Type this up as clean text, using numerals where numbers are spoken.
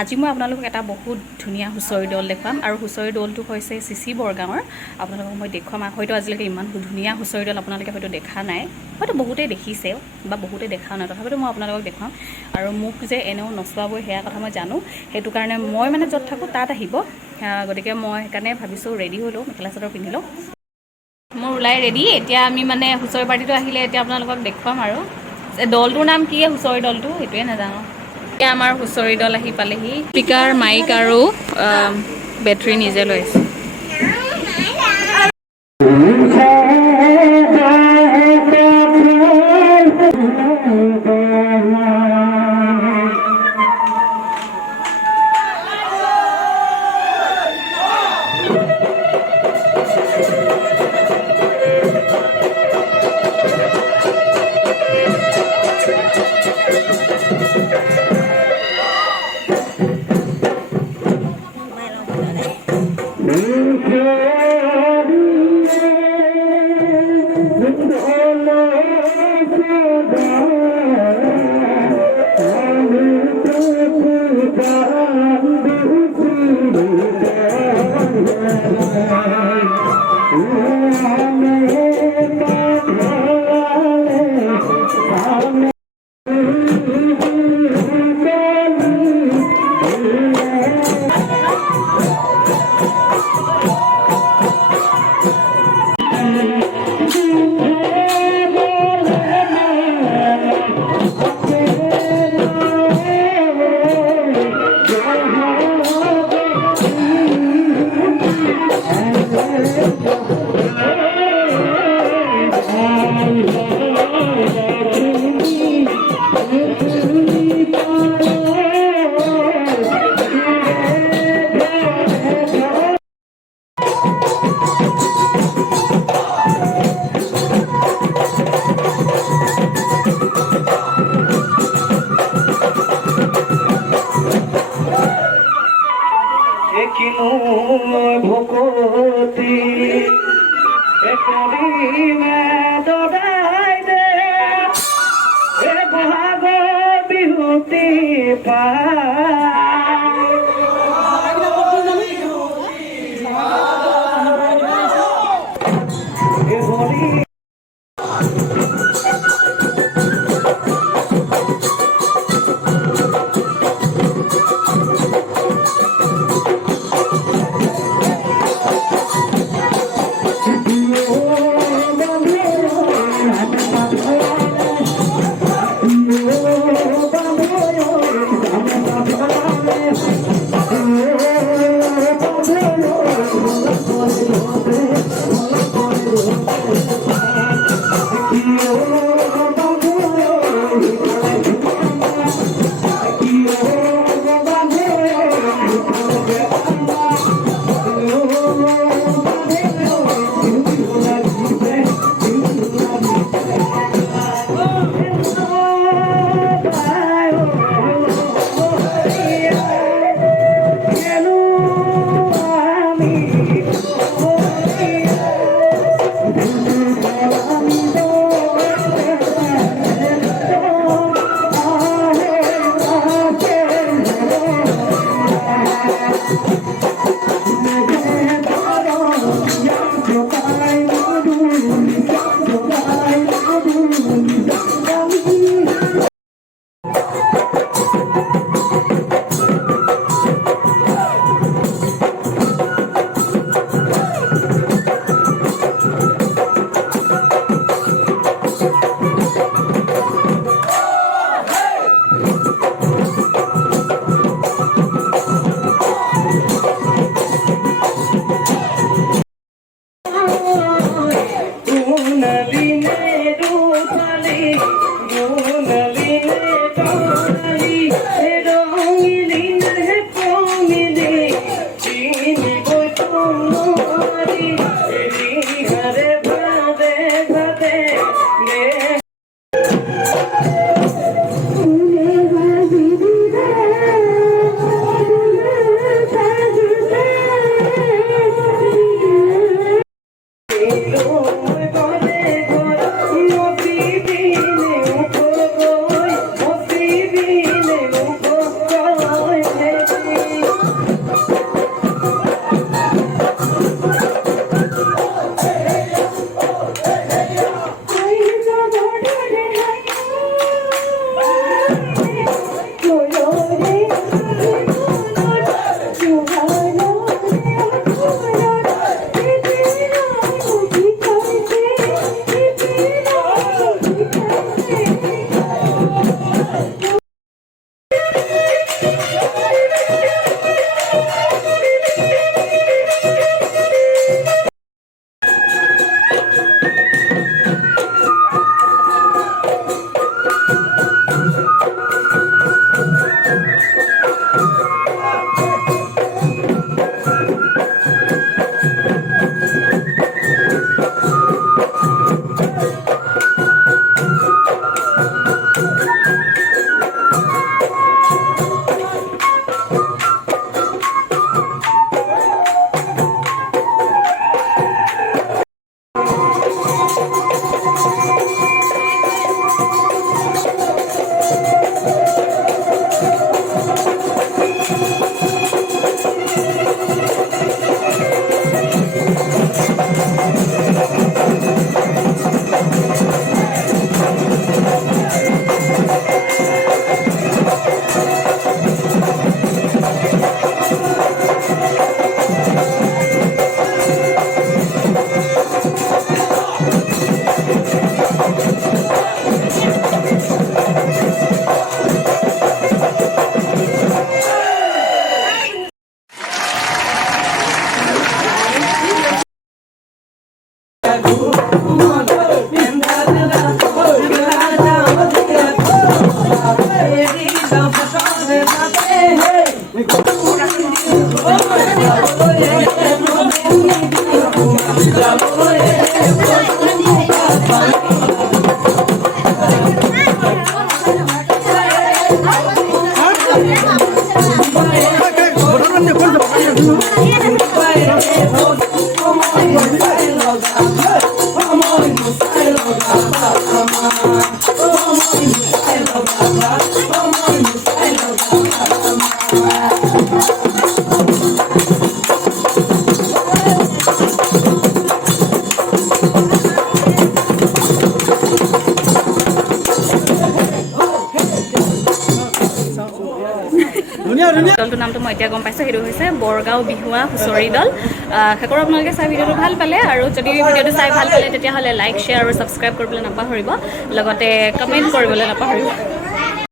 আজি মই আপোনালোকক এটা বহুত ধুনীয়া হুঁচৰি দল দেখুৱাম আৰু হুঁচৰি দলটো হৈছে চিচি বৰগাঁৱৰ। আপোনালোকক মই দেখুৱাম হয়তো আজিলৈকে ইমান ধুনীয়া হুঁচৰি দল আপোনালোকে হয়তো দেখা নাই, হয়তো বহুতেই দেখিছে বা বহুতে দেখা নাই, তথাপিতো মই আপোনালোকক দেখুৱাম। আৰু মোক যে এনেও নচোৱাবই সেয়া কথা মই জানো, সেইটো কাৰণে মই মানে য'ত থাকোঁ তাত আহিব। গতিকে মই সেইকাৰণে ভাবিছোঁ ৰেডি হ'লোঁ, মেখেলা চাদৰ পিন্ধিলোঁ, মোৰ ওলাই ৰেডি। এতিয়া আমি মানে হুঁচৰি পাৰ্টিটো আহিলে এতিয়া আপোনালোকক দেখুৱাম আৰু দলটোৰ নাম কি, হুঁচৰি দলটো সেইটোৱে নাজানো। এতিয়া আমাৰ হুঁচৰি দল আহি পালেহি। স্পীকাৰ, মাইক আৰু বেটাৰী নিজে লৈ আহিছে। ভকতি দদাই দে বহাগ বিহুতি পা দলটোৰ নামটো মই এতিয়া গম পাইছোঁ, সেইটো হৈছে বৰগাঁও বিহুৱা হুঁচৰি দল। আশা কৰোঁ আপোনালোকে চাই ভিডিঅ'টো ভাল পালে, আৰু যদি ভিডিঅ'টো চাই ভাল পালে তেতিয়াহ'লে লাইক, শ্বেয়াৰ আৰু ছাবস্ক্ৰাইব কৰিবলৈ নাপাহৰিব, লগতে কমেণ্ট কৰিবলৈ নাপাহৰিব।